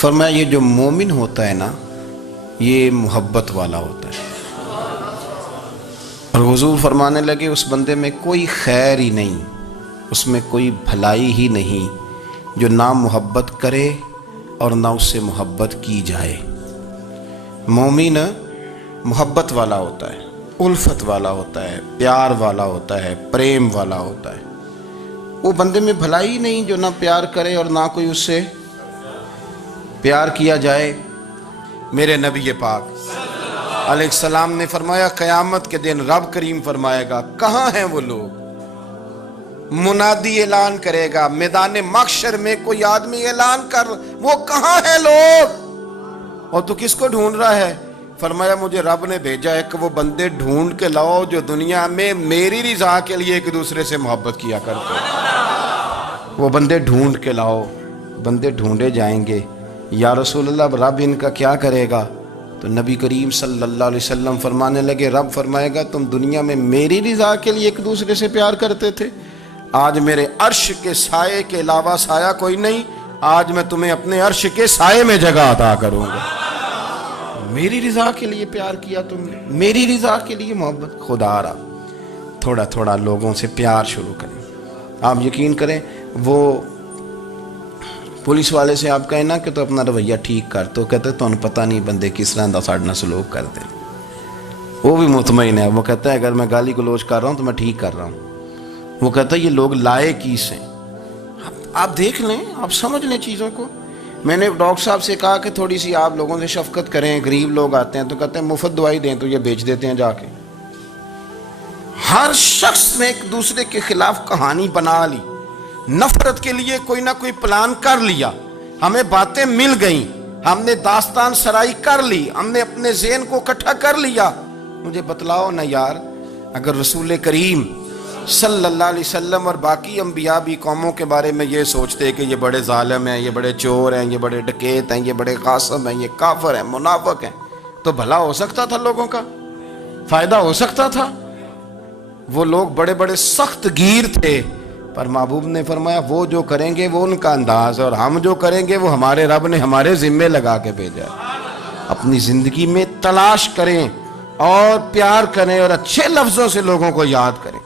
فرمایا یہ جو مومن ہوتا ہے نا یہ محبت والا ہوتا ہے. اور حضور فرمانے لگے اس بندے میں کوئی خیر ہی نہیں، اس میں کوئی بھلائی ہی نہیں جو نہ محبت کرے اور نہ اس سے محبت کی جائے. مومن محبت والا ہوتا ہے، الفت والا ہوتا ہے، پیار والا ہوتا ہے، پریم والا ہوتا ہے. وہ بندے میں بھلائی نہیں جو نہ پیار کرے اور نہ کوئی اس سے پیار کیا جائے. میرے نبی پاک علیہ السلام نے فرمایا قیامت کے دن رب کریم فرمائے گا کہاں ہیں وہ لوگ. منادی اعلان کرے گا میدان محشر میں، کوئی آدمی اعلان کر وہ کہاں ہیں لوگ. اور تو کس کو ڈھونڈ رہا ہے؟ فرمایا مجھے رب نے بھیجا ہے کہ وہ بندے ڈھونڈ کے لاؤ جو دنیا میں میری رضا کے لیے ایک دوسرے سے محبت کیا کرتے ہیں. وہ بندے ڈھونڈ کے لاؤ. بندے ڈھونڈے جائیں گے. یا رسول اللہ رب ان کا کیا کرے گا؟ تو نبی کریم صلی اللہ علیہ وسلم فرمانے لگے رب فرمائے گا تم دنیا میں میری رضا کے لیے ایک دوسرے سے پیار کرتے تھے، آج میرے عرش کے سائے کے علاوہ سایہ کوئی نہیں، آج میں تمہیں اپنے عرش کے سائے میں جگہ عطا کروں گا. میری رضا کے لیے پیار کیا تم نے، میری رضا کے لیے محبت. خدا را تھوڑا تھوڑا لوگوں سے پیار شروع کریں. آپ یقین کریں وہ پولیس والے سے آپ کہیں نا کہ تو اپنا رویہ ٹھیک کر، تو کہتے تو انہیں پتہ نہیں بندے کس طرح دا ساڑھنا سلوک کرتے ہیں. وہ بھی مطمئن ہے، وہ کہتا ہے اگر میں گالی گلوچ کر رہا ہوں تو میں ٹھیک کر رہا ہوں. وہ کہتا ہے یہ لوگ لائے کیس ہیں. آپ دیکھ لیں، آپ سمجھ لیں چیزوں کو. میں نے ڈاکٹر صاحب سے کہا کہ تھوڑی سی آپ لوگوں سے شفقت کریں، غریب لوگ آتے ہیں تو کہتے ہیں مفت دوائی دیں تو یہ بیچ دیتے ہیں جا کے. ہر شخص نے ایک دوسرے کے خلاف کہانی بنا لی، نفرت کے لیے کوئی نہ کوئی پلان کر لیا. ہمیں باتیں مل گئیں، ہم نے داستان سرائی کر لی، ہم نے اپنے ذہن کو اکٹھا کر لیا. مجھے بتلاؤ نا یار، اگر رسول کریم صلی اللہ علیہ وسلم اور باقی انبیاء بھی قوموں کے بارے میں یہ سوچتے کہ یہ بڑے ظالم ہیں، یہ بڑے چور ہیں، یہ بڑے ڈکیت ہیں، یہ بڑے غاصب ہیں، یہ کافر ہیں، منافق ہیں، تو بھلا ہو سکتا تھا، لوگوں کا فائدہ ہو سکتا تھا. وہ لوگ بڑے بڑے سخت گیر تھے، پر محبوب نے فرمایا وہ جو کریں گے وہ ان کا انداز ہے، اور ہم جو کریں گے وہ ہمارے رب نے ہمارے ذمے لگا کے بھیجا. اپنی زندگی میں تلاش کریں اور پیار کریں اور اچھے لفظوں سے لوگوں کو یاد کریں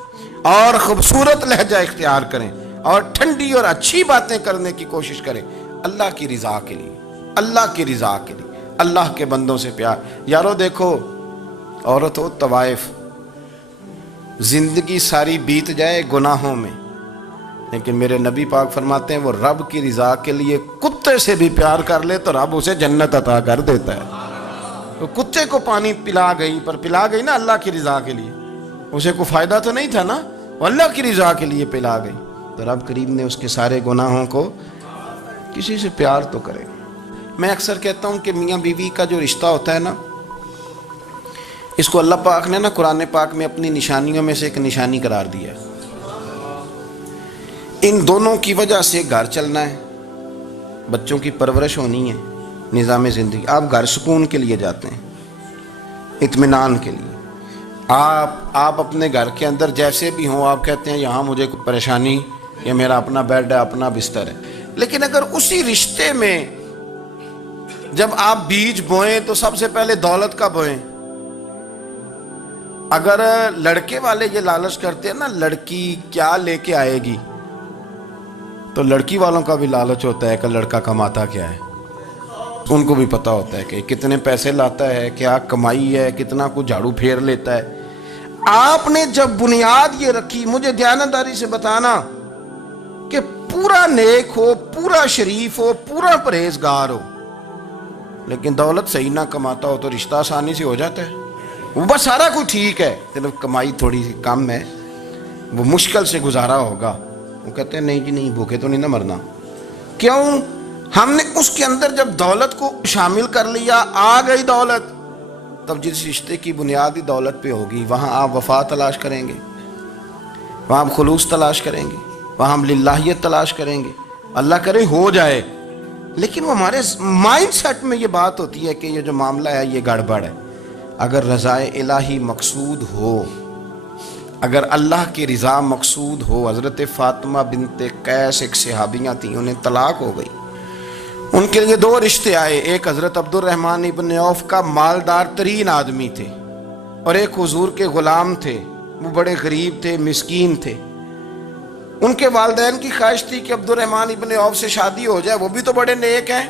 اور خوبصورت لہجہ اختیار کریں اور ٹھنڈی اور اچھی باتیں کرنے کی کوشش کریں اللہ کی رضا کے لیے، اللہ کی رضا کے لیے، اللہ کے بندوں سے پیار. یارو دیکھو عورت ہو طوائف، زندگی ساری بیت جائے گناہوں میں، لیکن میرے نبی پاک فرماتے ہیں وہ رب کی رضا کے لیے کتے سے بھی پیار کر لے تو رب اسے جنت عطا کر دیتا ہے. تو کتے کو پانی پلا گئی، پر پلا گئی نا اللہ کی رضا کے لیے، اسے کوئی فائدہ تو نہیں تھا نا، وہ اللہ کی رضا کے لیے پلا گئی. تو رب کریم نے اس کے سارے گناہوں کو، کسی سے پیار تو کرے. میں اکثر کہتا ہوں کہ میاں بیوی کا جو رشتہ ہوتا ہے نا، اس کو اللہ پاک نے نا قرآن پاک میں اپنی نشانیوں میں سے ایک نشانی قرار دیا ہے. ان دونوں کی وجہ سے گھر چلنا ہے، بچوں کی پرورش ہونی ہے، نظام زندگی. آپ گھر سکون کے لیے جاتے ہیں، اطمینان کے لیے. آپ اپنے گھر کے اندر جیسے بھی ہوں آپ کہتے ہیں یہاں مجھے کوئی پریشانی، یہ میرا اپنا بیڈ ہے، اپنا بستر ہے. لیکن اگر اسی رشتے میں جب آپ بیج بوئیں تو سب سے پہلے دولت کا بوئیں. اگر لڑکے والے یہ لالچ کرتے ہیں نا لڑکی کیا لے کے آئے گی، تو لڑکی والوں کا بھی لالچ ہوتا ہے کہ لڑکا کماتا کیا ہے. ان کو بھی پتہ ہوتا ہے کہ کتنے پیسے لاتا ہے، کیا کمائی ہے، کتنا کچھ جھاڑو پھیر لیتا ہے. آپ نے جب بنیاد یہ رکھی، مجھے دیانتداری سے بتانا کہ پورا نیک ہو، پورا شریف ہو، پورا پرہیزگار ہو، لیکن دولت صحیح نہ کماتا ہو تو رشتہ آسانی سے ہو جاتا ہے. وہ بس سارا کچھ ٹھیک ہے، صرف کمائی تھوڑی سی کم ہے، وہ مشکل سے گزارا ہوگا. وہ کہتے ہیں نہیں جی نہیں، بھوکے تو نہیں نہ مرنا. کیوں؟ ہم نے اس کے اندر جب دولت کو شامل کر لیا، آ گئی دولت، تب جس رشتے کی بنیادی دولت پہ ہوگی وہاں آپ وفا تلاش کریں گے، وہاں آپ خلوص تلاش کریں گے، وہاں ہم للہیت تلاش کریں گے. اللہ کرے ہو جائے. لیکن وہ ہمارے مائنڈ سیٹ میں یہ بات ہوتی ہے کہ یہ جو معاملہ ہے یہ گڑبڑ ہے. اگر رضائے الہی مقصود ہو، اگر اللہ کی رضا مقصود ہو. حضرت فاطمہ بنت قیس ایک صحابیہ تھیں، انہیں طلاق ہو گئی. ان کے لیے دو رشتے آئے، ایک حضرت عبد الرحمن ابن عوف کا مالدار ترین آدمی تھے، اور ایک حضور کے غلام تھے، وہ بڑے غریب تھے، مسکین تھے۔ ان کے والدین کی خواہش تھی کہ عبد الرحمن ابن عوف سے شادی ہو جائے، وہ بھی تو بڑے نیک ہیں،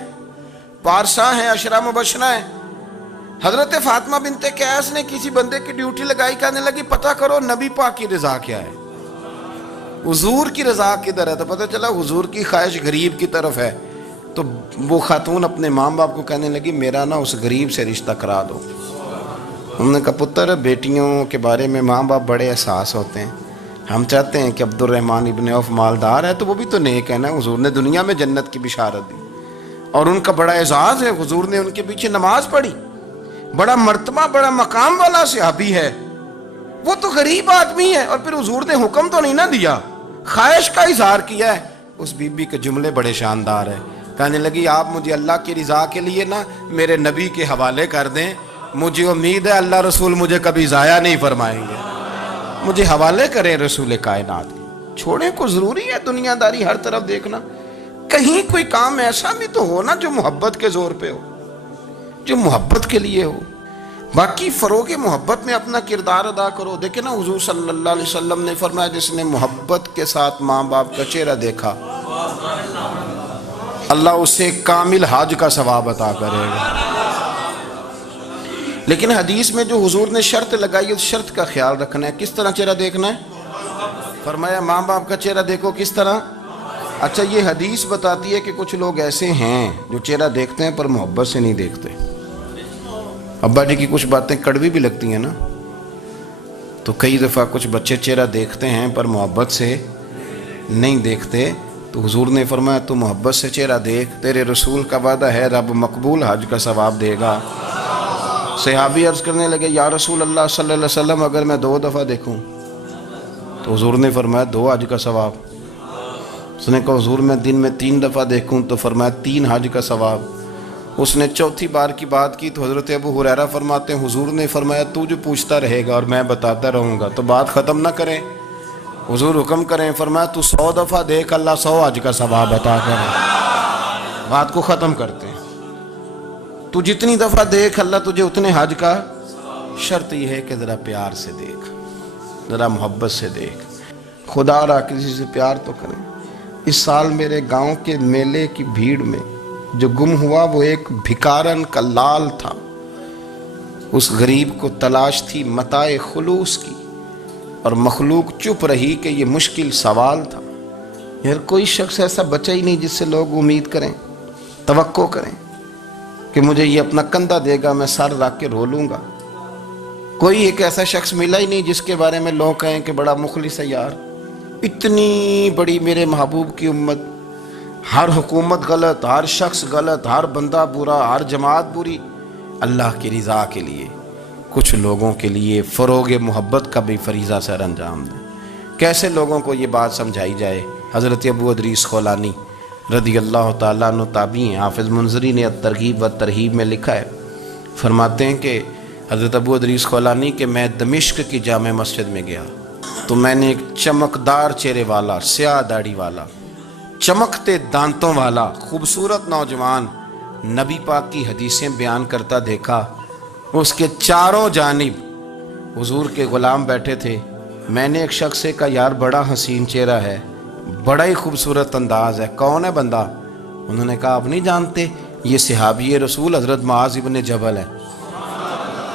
پارسا ہیں، عشرہ مبشرہ ہیں۔ حضرت فاطمہ بنت قیس نے کسی بندے کی ڈیوٹی لگائی، کہنے لگی پتہ کرو نبی پاک کی رضا کیا ہے، حضور کی رضا کدھر ہے؟ تو پتہ چلا حضور کی خواہش غریب کی طرف ہے۔ تو وہ خاتون اپنے ماں باپ کو کہنے لگی میرا نا اس غریب سے رشتہ کرا دو۔ ہم نے کہا پتر، بیٹیوں کے بارے میں ماں باپ بڑے احساس ہوتے ہیں، ہم چاہتے ہیں کہ عبد الرحمن ابن عوف مالدار ہے تو وہ بھی تو نیک ہے نا، حضور نے دنیا میں جنت کی بشارت دی اور ان کا بڑا اعزاز ہے، حضور نے ان کے پیچھے نماز پڑھی، بڑا مرتبہ بڑا مقام والا صحابی ہے، وہ تو غریب آدمی ہے، اور پھر حضور نے حکم تو نہیں نہ دیا، خواہش کا اظہار کیا ہے۔ اس بی بی کے جملے بڑے شاندار ہیں، کہنے لگی آپ مجھے اللہ کی رضا کے لیے نا میرے نبی کے حوالے کر دیں، مجھے امید ہے اللہ رسول مجھے کبھی ضائع نہیں فرمائیں گے، مجھے حوالے کریں رسول کائنات کے۔ چھوڑیں کو ضروری ہے دنیا داری ہر طرف دیکھنا، کہیں کوئی کام ایسا بھی تو ہو نا جو محبت کے زور پہ ہو، جو محبت کے لیے ہو۔ باقی فروغ محبت میں اپنا کردار ادا کرو۔ دیکھیں نا حضور صلی اللہ علیہ وسلم نے فرمایا جس نے محبت کے ساتھ ماں باپ کا چہرہ دیکھا اللہ اسے کامل حج کا ثواب عطا کرے گا۔ لیکن حدیث میں جو حضور نے شرط لگائی اس شرط کا خیال رکھنا ہے، کس طرح چہرہ دیکھنا ہے؟ فرمایا ماں باپ کا چہرہ دیکھو، کس طرح؟ اچھا یہ حدیث بتاتی ہے کہ کچھ لوگ ایسے ہیں جو چہرہ دیکھتے ہیں پر محبت سے نہیں دیکھتے۔ ابا جی کی کچھ باتیں کڑوی بھی لگتی ہیں نا، تو کئی دفعہ کچھ بچے چہرہ دیکھتے ہیں پر محبت سے نہیں دیکھتے، تو حضور نے فرمایا تو محبت سے چہرہ دیکھ، تیرے رسول کا وعدہ ہے رب مقبول حج کا ثواب دے گا۔ صحابی عرض کرنے لگے یا رسول اللہ صلی اللہ علیہ وسلم اگر میں 2 دفعہ دیکھوں؟ تو حضور نے فرمایا 2 حج کا ثواب۔ اس نے کہا حضور میں دن میں 3 دفعہ دیکھوں؟ تو فرمایا 3 حج کا ثواب۔ اس نے چوتھی بار کی بات کی تو حضرت ابو ہریرہ فرماتے ہیں حضور نے فرمایا تو جو پوچھتا رہے گا اور میں بتاتا رہوں گا تو بات ختم نہ کریں، حضور حکم کریں، فرمایا تو 100 دفعہ دیکھ اللہ 100 حج کا ثواب عطا کرے۔ بات کو ختم کرتے ہیں، تو جتنی دفعہ دیکھ اللہ تجھے اتنے حج کا۔ شرط یہ ہے کہ ذرا پیار سے دیکھ، ذرا محبت سے دیکھ، خدا را کسی سے پیار تو کریں۔ اس سال میرے گاؤں کے میلے کی بھیڑ میں جو گم ہوا وہ ایک بھکارن کا لال تھا، اس غریب کو تلاش تھی متاع خلوص کی، اور مخلوق چپ رہی کہ یہ مشکل سوال تھا۔ یار کوئی شخص ایسا بچا ہی نہیں جس سے لوگ امید کریں، توقع کریں کہ مجھے یہ اپنا کندھا دے گا میں سر رکھ کے رو لوں گا۔ کوئی ایک ایسا شخص ملا ہی نہیں جس کے بارے میں لوگ کہیں کہ بڑا مخلص ہے یار، اتنی بڑی میرے محبوب کی امت، ہر حکومت غلط، ہر شخص غلط، ہر بندہ برا، ہر جماعت بری، اللہ کی رضا کے لیے کچھ لوگوں کے لیے فروغ محبت کا بھی فریضہ سر انجام دیں۔ کیسے لوگوں کو یہ بات سمجھائی جائے؟ حضرت ابو ادریس خولانی رضی اللہ تعالیٰ عنہ تابعی ہیں، حافظ منذری نے الترغیب و ترہیب میں لکھا ہے، فرماتے ہیں کہ حضرت ابو ادریس خولانی کہ میں دمشق کی جامع مسجد میں گیا تو میں نے ایک چمکدار چہرے والا، سیاہ داڑھی والا، چمکتے دانتوں والا خوبصورت نوجوان نبی پاک کی حدیثیں بیان کرتا دیکھا۔ اس کے چاروں جانب حضور کے غلام بیٹھے تھے۔ میں نے ایک شخص سے کہا یار بڑا حسین چہرہ ہے، بڑا ہی خوبصورت انداز ہے، کون ہے بندہ؟ انہوں نے کہا آپ نہیں جانتے، یہ صحابی رسول حضرت معاذ ابن جبل ہے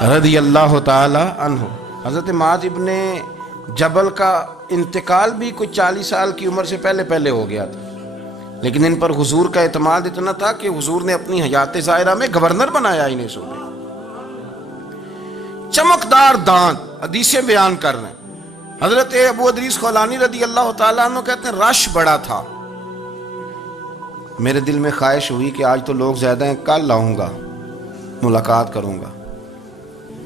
رضی اللہ تعالی عنہ۔ حضرت معاذ ابن جبل کا انتقال بھی کوئی 40 سال کی عمر سے پہلے ہو گیا تھا، لیکن ان پر حضور کا اعتماد اتنا تھا کہ حضور نے اپنی حیات ظاہرہ میں گورنر بنایا انہیں صوبے۔ چمکدار دانت، حدیثیں بیان کر رہے ہیں۔ حضرت ابو ادریس خولانی رضی اللہ تعالیٰ عنہ کہتے ہیں رش بڑا تھا، میرے دل میں خواہش ہوئی کہ آج تو لوگ زیادہ ہیں، کل آؤں گا ملاقات کروں گا۔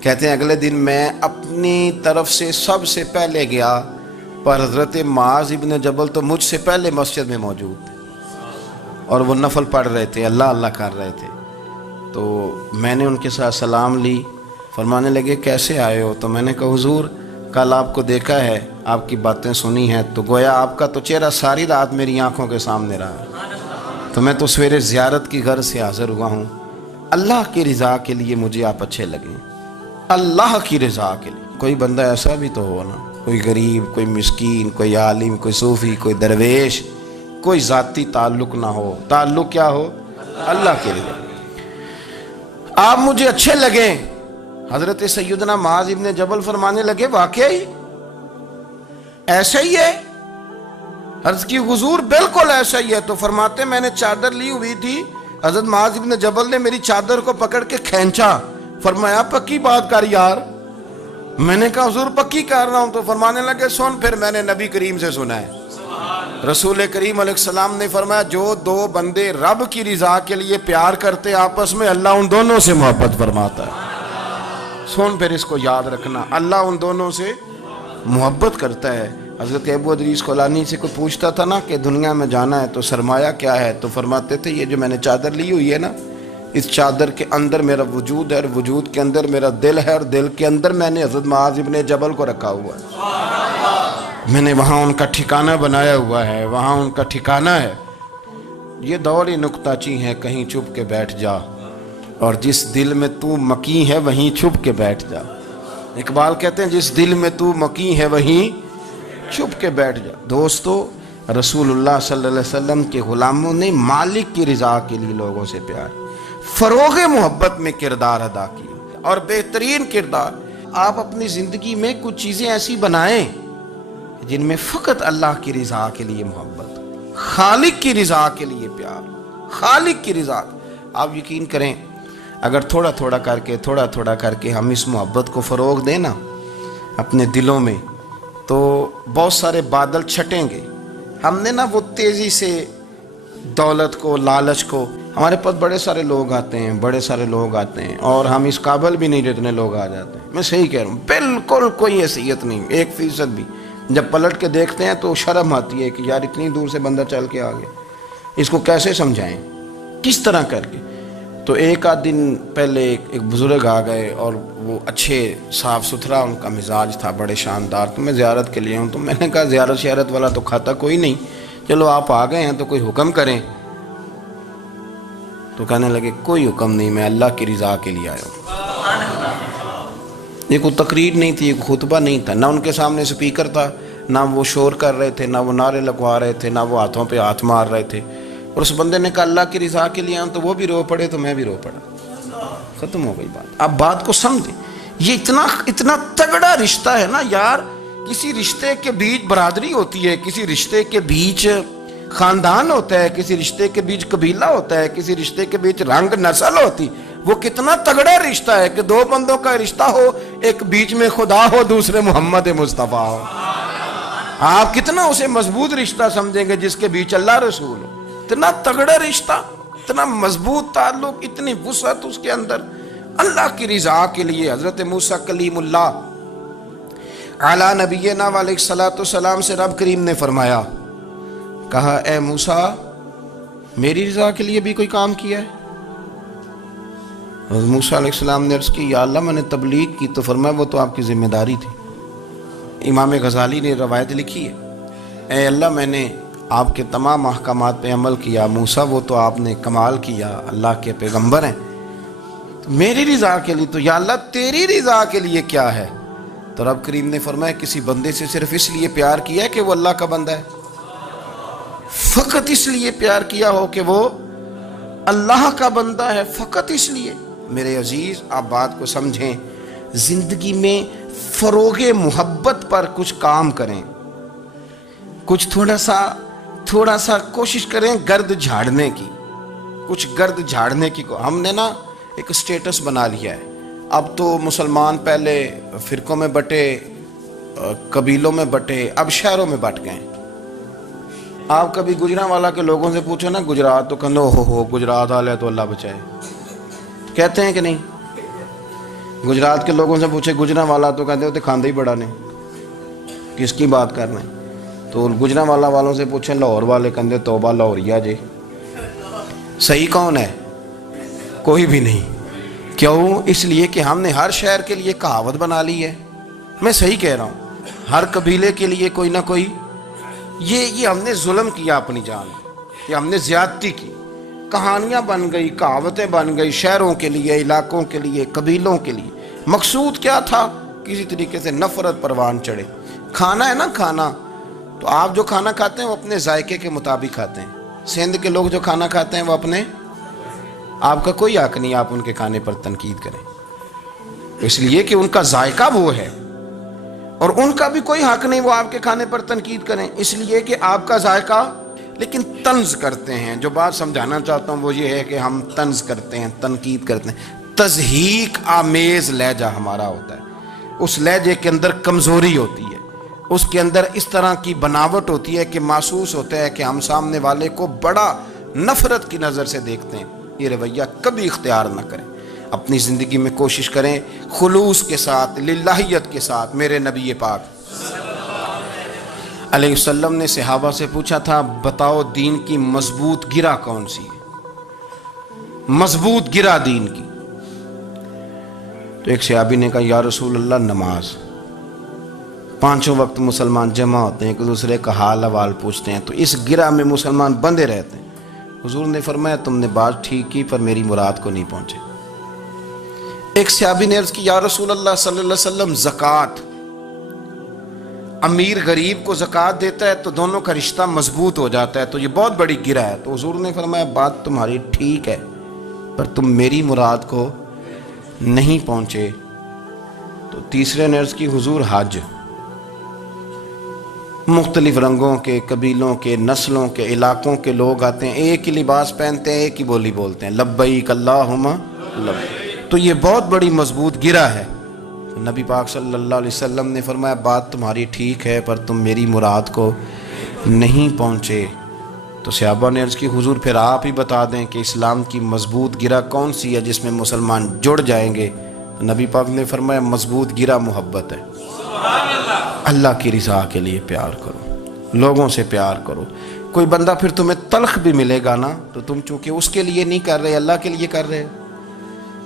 کہتے ہیں اگلے دن میں اپنی طرف سے سب سے پہلے گیا، پر حضرت معاذ ابن جبل تو مجھ سے پہلے مسجد میں موجود تھے اور وہ نفل پڑھ رہے تھے، اللہ اللہ کر رہے تھے۔ تو میں نے ان کے ساتھ سلام لی، فرمانے لگے کیسے آئے ہو؟ تو میں نے کہا حضور کل آپ کو دیکھا ہے، آپ کی باتیں سنی ہیں، تو گویا آپ کا تو چہرہ ساری رات میری آنکھوں کے سامنے رہا۔ تو میں تو سویرے زیارت کی غرض سے حاضر ہوا ہوں. اللہ کی رضا کے لیے مجھے آپ اچھے لگیں, اللہ کی رضا کے لیے. کوئی بندہ ایسا بھی تو ہو نا, کوئی غریب, کوئی مسکین, کوئی عالم, کوئی صوفی, کوئی درویش, کوئی ذاتی تعلق نہ ہو, تعلق کیا ہو؟ اللہ کے لیے. آپ مجھے اچھے لگیں. حضرت سیدنا معاذ ابن جبل فرمانے لگے واقعی ایسا ہی ہے؟ عرض کی حضور بالکل ایسا ہی ہے. تو فرماتے میں نے چادر لی ہوئی تھی, حضرت معاذ ابن جبل نے میری چادر کو پکڑ کے کھینچا, فرمایا پکی بات کر یار. میں نے کہا حضور پکی کر رہا ہوں. تو فرمانے لگے سن. پھر میں نے نبی کریم سے سنا ہے, رسول کریم علیہ السلام نے فرمایا جو دو بندے رب کی رضا کے لیے پیار کرتے آپس میں, اللہ ان دونوں سے محبت فرماتا ہے. سن پھر اس کو یاد رکھنا, اللہ ان دونوں سے محبت کرتا ہے. حضرت ابو ادریس خولانی سے کوئی پوچھتا تھا نا کہ دنیا میں جانا ہے تو سرمایہ کیا ہے, تو فرماتے تھے یہ جو میں نے چادر لی ہوئی ہے نا, اس چادر کے اندر میرا وجود ہے, اور وجود کے اندر میرا دل ہے, اور دل کے اندر میں نے حضرت معاذ ابن جبل کو رکھا ہوا ہے. میں نے وہاں ان کا ٹھکانہ بنایا ہوا ہے, وہاں ان کا ٹھکانہ ہے. یہ دور ہی نکتہ چی ہے, کہیں چھپ کے بیٹھ جا, اور جس دل میں تو مکی ہے وہیں چھپ کے بیٹھ جا. اقبال کہتے ہیں جس دل میں تو مکی ہے وہیں چھپ کے بیٹھ جا. دوستو, رسول اللہ صلی اللہ علیہ وسلم کے غلاموں نے مالک کی رضا کے لیے لوگوں سے پیار, فروغ محبت میں کردار ادا کیا, اور بہترین کردار. آپ اپنی زندگی میں کچھ چیزیں ایسی بنائیں جن میں فقط اللہ کی رضا کے لیے محبت, خالق کی رضا کے لیے پیار, خالق کی رضا. آپ یقین کریں اگر تھوڑا تھوڑا کر کے ہم اس محبت کو فروغ دیں نا اپنے دلوں میں, تو بہت سارے بادل چھٹیں گے. ہم نے نا وہ تیزی سے دولت کو, لالچ کو, ہمارے پاس بڑے سارے لوگ آتے ہیں, اور ہم اس قابل بھی نہیں جتنے لوگ آ جاتے ہیں. میں صحیح کہہ رہا ہوں, بالکل کوئی حیثیت نہیں 1% بھی. جب پلٹ کے دیکھتے ہیں تو شرم آتی ہے کہ یار اتنی دور سے بندہ چل کے آ گیا, اس کو کیسے سمجھائیں, کس طرح کر کے. تو ایک آدھ دن پہلے ایک بزرگ آ گئے, اور وہ اچھے صاف ستھرا ان کا مزاج تھا, بڑے شاندار. تو میں زیارت کے لیے ہوں, تو میں نے کہا زیارت شیارت والا تو کھاتا کوئی نہیں, چلو آپ آ گئے ہیں تو کوئی حکم کریں. تو کہنے لگے کوئی حکم نہیں, میں اللہ کی رضا کے لیے آیا ہوں. یہ کوئی تقریر نہیں تھی, یہ خطبہ نہیں تھا, نہ ان کے سامنے سپیکر تھا, نہ وہ شور کر رہے تھے, نہ وہ نعرے لگوا رہے تھے, نہ وہ ہاتھوں پہ ہاتھ مار رہے تھے. اور اس بندے نے کہا اللہ کی رضا کے لیے آیا ہوں, تو وہ بھی رو پڑے تو میں بھی رو پڑا. ختم ہو گئی بات. اب بات کو سمجھیں, یہ اتنا تگڑا رشتہ ہے نا یار. کسی رشتے کے بیچ برادری ہوتی ہے, کسی رشتے کے بیچ خاندان ہوتا ہے, کسی رشتے کے بیچ قبیلہ ہوتا ہے, کسی رشتے کے بیچ رنگ نسل ہوتی. وہ کتنا تگڑا رشتہ ہے کہ دو بندوں کا رشتہ ہو, ایک بیچ میں خدا ہو, دوسرے محمد مصطفیٰ ہو. آپ کتنا اسے مضبوط رشتہ سمجھیں گے جس کے بیچ اللہ رسول ہو. اتنا تگڑا رشتہ, اتنا مضبوط تعلق, اتنی وسعت اس کے اندر. اللہ کی رضا کے لیے حضرت موسیٰ کلیم اللہ علی نبینا علیہ الصلوۃ والسلام سے رب کریم نے فرمایا, کہا اے موسیٰ میری رضا کے لیے بھی کوئی کام کیا ہے؟ حضرت موسیٰ علیہ السلام نے عرض کی یا اللہ میں نے تبلیغ کی. تو فرمایا وہ تو آپ کی ذمہ داری تھی. امام غزالی نے روایت لکھی ہے, اے اللہ میں نے آپ کے تمام احکامات پہ عمل کیا, موسیٰ وہ تو آپ نے کمال کیا, اللہ کے پیغمبر ہیں. میری رضا کے لیے تو یا اللہ تیری رضا کے لیے کیا ہے؟ تو رب کریم نے فرمایا کسی بندے سے صرف اس لیے پیار کیا ہے کہ وہ اللہ کا بندہ ہے, فقط اس لیے پیار کیا ہو کہ وہ اللہ کا بندہ ہے, فقط اس لیے. میرے عزیز آپ بات کو سمجھیں, زندگی میں فروغ محبت پر کچھ کام کریں, کچھ تھوڑا سا کوشش کریں گرد جھاڑنے کی, کچھ گرد جھاڑنے کی. ہم نے نا ایک سٹیٹس بنا لیا ہے. اب تو مسلمان پہلے فرقوں میں بٹے, قبیلوں میں بٹے, اب شہروں میں بٹ گئے. آپ کبھی گجرانوالا کے لوگوں سے پوچھو نا گجرات, تو کہنے ہو گجرات والے تو اللہ بچائے, کہتے ہیں کہ نہیں؟ گجرات کے لوگوں سے پوچھے گجرانوالا تو کہتے ہوتے کھاندے ہی بڑا نے, کس کی بات کر رہے ہیں. تو گجرانوالا والوں سے پوچھیں لاہور والے, کہتے توبہ لاہوریا جے. صحیح کون ہے؟ کوئی بھی نہیں. کیوں؟ اس لیے کہ ہم نے ہر شہر کے لیے کہاوت بنا لی ہے. میں صحیح کہہ رہا ہوں, ہر قبیلے کے لیے کوئی نہ کوئی. یہ ہم نے ظلم کیا اپنی جان, یہ ہم نے زیادتی کی. کہانیاں بن گئی، کہاوتیں بن گئی، شہروں کے لیے، علاقوں کے لیے، قبیلوں کے لیے۔ مقصود کیا تھا؟ کسی طریقے سے نفرت پروان چڑھے۔ کھانا ہے نا، کھانا تو آپ جو کھانا کھاتے ہیں وہ اپنے ذائقے کے مطابق کھاتے ہیں۔ سندھ کے لوگ جو کھانا کھاتے ہیں وہ اپنے، آپ کا کوئی حق نہیں آپ ان کے کھانے پر تنقید کریں، اس لیے کہ ان کا ذائقہ وہ ہے، اور ان کا بھی کوئی حق نہیں وہ آپ کے کھانے پر تنقید کریں، اس لیے کہ آپ کا ذائقہ۔ لیکن طنز کرتے ہیں، جو بات سمجھانا چاہتا ہوں وہ یہ ہے کہ ہم طنز کرتے ہیں، تنقید کرتے ہیں، تضحیک آمیز لہجہ ہمارا ہوتا ہے، اس لہجے کے اندر کمزوری ہوتی ہے، اس کے اندر اس طرح کی بناوٹ ہوتی ہے کہ محسوس ہوتا ہے کہ ہم سامنے والے کو بڑا نفرت کی نظر سے دیکھتے ہیں۔ یہ رویہ کبھی اختیار نہ کریں، اپنی زندگی میں کوشش کریں خلوص کے ساتھ، للہیت کے ساتھ۔ میرے نبی پاک علیہ السلام نے صحابہ سے پوچھا تھا، بتاؤ دین کی مضبوط گرہ کون سی ہے؟ مضبوط گرہ دین کی۔ تو ایک صحابی نے کہا، یا رسول اللہ نماز، پانچوں وقت مسلمان جمع ہوتے ہیں، ایک دوسرے کا حال احوال پوچھتے ہیں، تو اس گرہ میں مسلمان بندے رہتے ہیں۔ حضور نے فرمایا، تم نے بات ٹھیک کی پر میری مراد کو نہیں پہنچے۔ ایک صحابی نے عرض کی، یا رسول اللہ صلی اللہ علیہ وسلم زکوٰۃ، امیر غریب کو زکوٰۃ دیتا ہے تو دونوں کا رشتہ مضبوط ہو جاتا ہے، تو یہ بہت بڑی گرہ ہے۔ تو حضور نے فرمایا، بات تمہاری ٹھیک ہے پر تم میری مراد کو نہیں پہنچے۔ تو تیسرے نے عرض کی، حضور حج، مختلف رنگوں کے، قبیلوں کے، نسلوں کے، علاقوں کے لوگ آتے ہیں، ایک ہی لباس پہنتے ہیں، ایک ہی بولی بولتے ہیں، لبیک اللہم لبیک، تو یہ بہت بڑی مضبوط گرہ ہے۔ نبی پاک صلی اللہ علیہ وسلم نے فرمایا، بات تمہاری ٹھیک ہے پر تم میری مراد کو نہیں پہنچے۔ تو صحابہ نے عرض کی، حضور پھر آپ ہی بتا دیں کہ اسلام کی مضبوط گرہ کون سی ہے جس میں مسلمان جڑ جائیں گے؟ تو نبی پاک نے فرمایا، مضبوط گرہ محبت ہے، اللہ کی رضا کے لیے پیار کرو، لوگوں سے پیار کرو۔ کوئی بندہ پھر تمہیں تلخ بھی ملے گا نا، تو تم چونکہ اس کے لیے نہیں کر رہے، اللہ کے لیے کر رہے،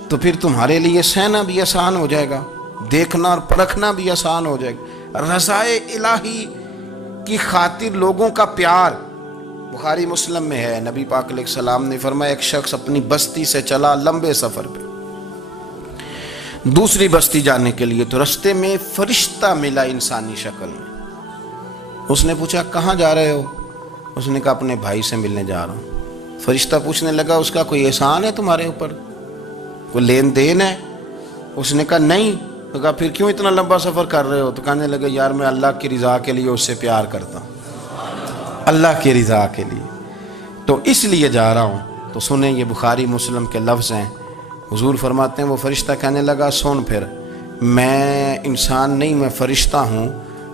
تو پھر تمہارے لیے سہنا بھی آسان ہو جائے گا، دیکھنا اور پرکھنا بھی آسان ہو جائے گا۔ رضائے الہی کی خاطر لوگوں کا پیار، بخاری مسلم میں ہے، نبی پاک علیہ السلام نے فرمایا، ایک شخص اپنی بستی سے چلا لمبے سفر پہ دوسری بستی جانے کے لیے، تو رستے میں فرشتہ ملا انسانی شکل میں۔ اس نے پوچھا، کہاں جا رہے ہو؟ اس نے کہا، اپنے بھائی سے ملنے جا رہا ہوں۔ فرشتہ پوچھنے لگا، اس کا کوئی احسان ہے تمہارے اوپر، کوئی لین دین ہے؟ اس نے کہا نہیں۔ تو کہا، پھر کیوں اتنا لمبا سفر کر رہے ہو؟ تو کہنے لگے، یار میں اللہ کی رضا کے لیے اس سے پیار کرتا ہوں، اللہ کی رضا کے لیے، تو اس لیے جا رہا ہوں۔ تو سنیں، یہ بخاری مسلم کے لفظ ہیں۔ حضور فرماتے ہیں، وہ فرشتہ کہنے لگا، سن پھر، میں انسان نہیں، میں فرشتہ ہوں،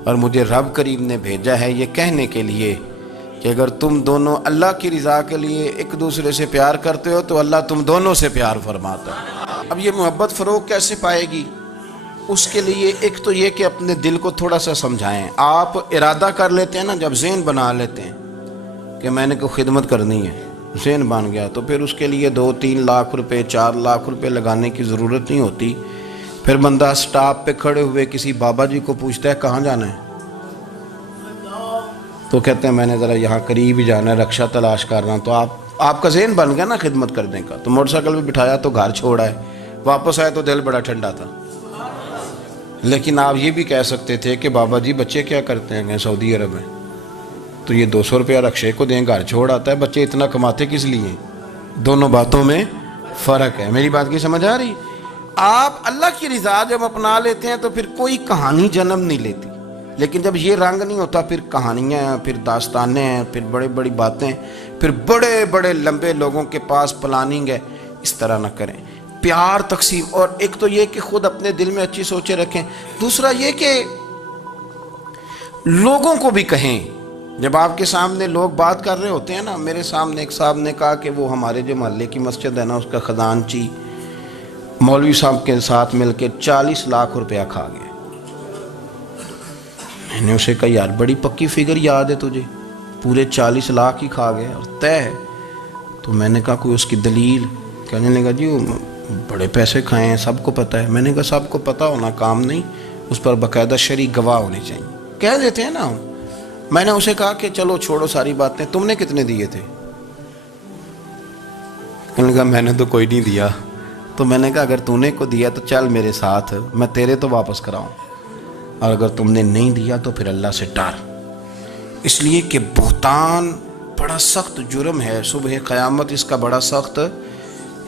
اور مجھے رب کریم نے بھیجا ہے یہ کہنے کے لیے کہ اگر تم دونوں اللہ کی رضا کے لیے ایک دوسرے سے پیار کرتے ہو تو اللہ تم دونوں سے پیار فرماتا ہے۔ اب یہ محبت فروغ کیسے پائے گی؟ اس کے لیے ایک تو یہ کہ اپنے دل کو تھوڑا سا سمجھائیں۔ آپ ارادہ کر لیتے ہیں نا، جب ذہن بنا لیتے ہیں کہ میں نے کوئی خدمت کرنی ہے، ذہن بن گیا، تو پھر اس کے لیے 2-3 لاکھ روپے، 4 لاکھ روپے لگانے کی ضرورت نہیں ہوتی۔ پھر بندہ سٹاپ پہ کھڑے ہوئے کسی بابا جی کو پوچھتا ہے، کہاں جانا ہے؟ تو کہتے ہیں، میں نے ذرا یہاں قریب ہی جانا ہے، رکشہ تلاش کر رہا ہوں۔ تو آپ کا ذہن بن گیا نا خدمت کرنے کا، تو موٹر سائیکل پہ بٹھایا تو گھر چھوڑا ہے، واپس آئے تو دل بڑا ٹھنڈا تھا۔ لیکن آپ یہ بھی کہہ سکتے تھے کہ بابا جی بچے کیا کرتے ہیں سعودی عرب میں، تو یہ 200 روپیہ رکشے کو دیں، گھر چھوڑ آتا ہے، بچے اتنا کماتے کس لیے؟ دونوں باتوں میں فرق ہے۔ میری بات کی سمجھ آ رہی؟ آپ اللہ کی رضا جب اپنا لیتے ہیں تو پھر کوئی کہانی جنم نہیں لیتی، لیکن جب یہ رنگ نہیں ہوتا، پھر کہانیاں ہیں، پھر داستانیں ہیں، پھر بڑے بڑی باتیں، پھر بڑے بڑے لمبے لوگوں کے پاس پلاننگ ہے۔ اس طرح نہ کریں، پیار تقسیم۔ اور ایک تو یہ کہ خود اپنے دل میں اچھی سوچیں رکھیں، دوسرا یہ کہ لوگوں کو بھی کہیں۔ جب آپ کے سامنے لوگ بات کر رہے ہوتے ہیں نا، میرے سامنے ایک صاحب نے کہا کہ وہ ہمارے جو محلے کی مسجد ہے نا، اس کا خزانچی مولوی صاحب کے ساتھ مل کے 40 لاکھ روپیہ کھا گیا۔ میں نے اسے کہا، یار بڑی پکی فگر یاد ہے تجھے، پورے 40 لاکھ ہی کھا گیا اور طے ہے؟ تو میں نے کہا، کوئی اس کی دلیل؟ کہنے لگا، جی وہ بڑے پیسے کھائے ہیں، سب کو پتہ ہے۔ میں نے کہا، سب کو پتہ ہونا کام نہیں، اس پر باقاعدہ شرعی گواہ ہونے چاہیے۔ کہہ دیتے ہیں نا۔ میں نے اسے کہا کہ چلو چھوڑو ساری باتیں، تم نے کتنے دیے تھے؟ کہنے لگا میں نے تو کوئی نہیں دیا. تو میں نے کہا اگر تو نے کو دیا تو چل میرے ساتھ, میں تیرے تو واپس کراؤں, اور اگر تم نے نہیں دیا تو پھر اللہ سے ڈر. اس لیے کہ بہتان بڑا سخت جرم ہے, صبح قیامت اس کا بڑا سخت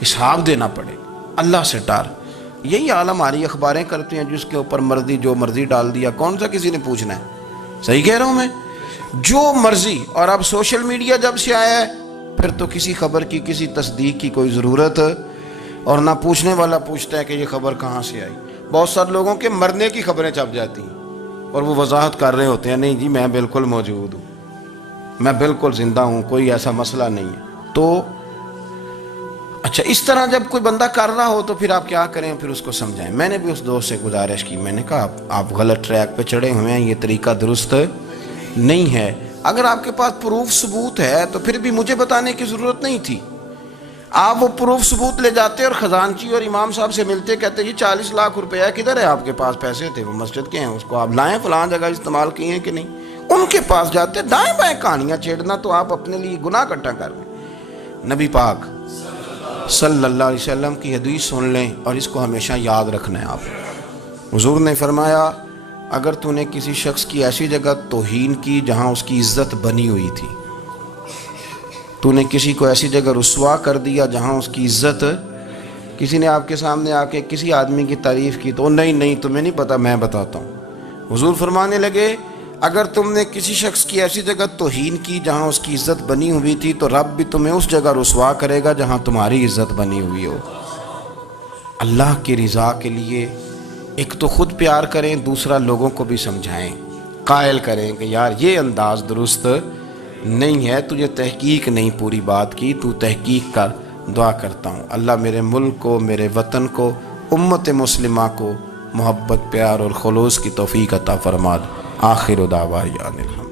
حساب دینا پڑے. اللہ سے ڈر. یہی حال ہماری اخباریں کرتی ہیں, جس کے اوپر مرضی جو مرضی ڈال دیا, کون سا کسی نے پوچھنا ہے. صحیح کہہ رہا ہوں میں, جو مرضی. اور اب سوشل میڈیا جب سے آیا ہے پھر تو کسی خبر کی کسی تصدیق کی کوئی ضرورت, اور نہ پوچھنے والا پوچھتا ہے کہ یہ خبر کہاں سے آئی. بہت سارے لوگوں کے مرنے کی خبریں چھپ جاتی ہیں اور وہ وضاحت کر رہے ہوتے ہیں نہیں جی میں بالکل موجود ہوں, میں بالکل زندہ ہوں, کوئی ایسا مسئلہ نہیں ہے. تو اچھا اس طرح جب کوئی بندہ کر رہا ہو تو پھر آپ کیا کریں, پھر اس کو سمجھائیں. میں نے بھی اس دوست سے گزارش کی, میں نے کہا آپ غلط ٹریک پہ چڑھے ہوئے ہیں, یہ طریقہ درست نہیں ہے. اگر آپ کے پاس پروف ثبوت ہے تو پھر بھی مجھے بتانے کی ضرورت نہیں تھی. آپ وہ پروف ثبوت لے جاتے اور خزانچی اور امام صاحب سے ملتے, کہتے جی 40 لاکھ روپیہ کدھر ہے آپ کے پاس, پیسے تھے وہ مسجد کے ہیں, اس کو آپ لائیں, فلاں جگہ استعمال کیے ہیں کہ نہیں. ان کے پاس جاتے, دائیں بائیں کہانیاں چھیڑنا تو آپ اپنے لیے گناہ اکٹھا کر رہے ہیں. نبی پاک صلی اللہ علیہ وسلم کی حدیث سن لیں اور اس کو ہمیشہ یاد رکھنا ہے. آپ حضور نے فرمایا اگر تو نے کسی شخص کی ایسی جگہ توہین کی جہاں اس کی عزت بنی ہوئی تھی, تو نے کسی کو ایسی جگہ رسوا کر دیا جہاں اس کی عزت, کسی نے آپ کے سامنے آ کے کسی آدمی کی تعریف کی تو نہیں تمہیں نہیں پتا میں بتاتا ہوں. حضور فرمانے لگے اگر تم نے کسی شخص کی ایسی جگہ توہین کی جہاں اس کی عزت بنی ہوئی تھی تو رب بھی تمہیں اس جگہ رسوا کرے گا جہاں تمہاری عزت بنی ہوئی ہو. اللہ کی رضا کے لیے ایک تو خود پیار کریں, دوسرا لوگوں کو بھی سمجھائیں, قائل کریں کہ یار یہ انداز درست نہیں ہے, تجھے تحقیق نہیں پوری بات کی, تو تحقیق کر. دعا کرتا ہوں اللہ میرے ملک کو, میرے وطن کو, امت مسلمہ کو محبت, پیار اور خلوص کی توفیق عطا فرما. آخر دعوانا الحمد.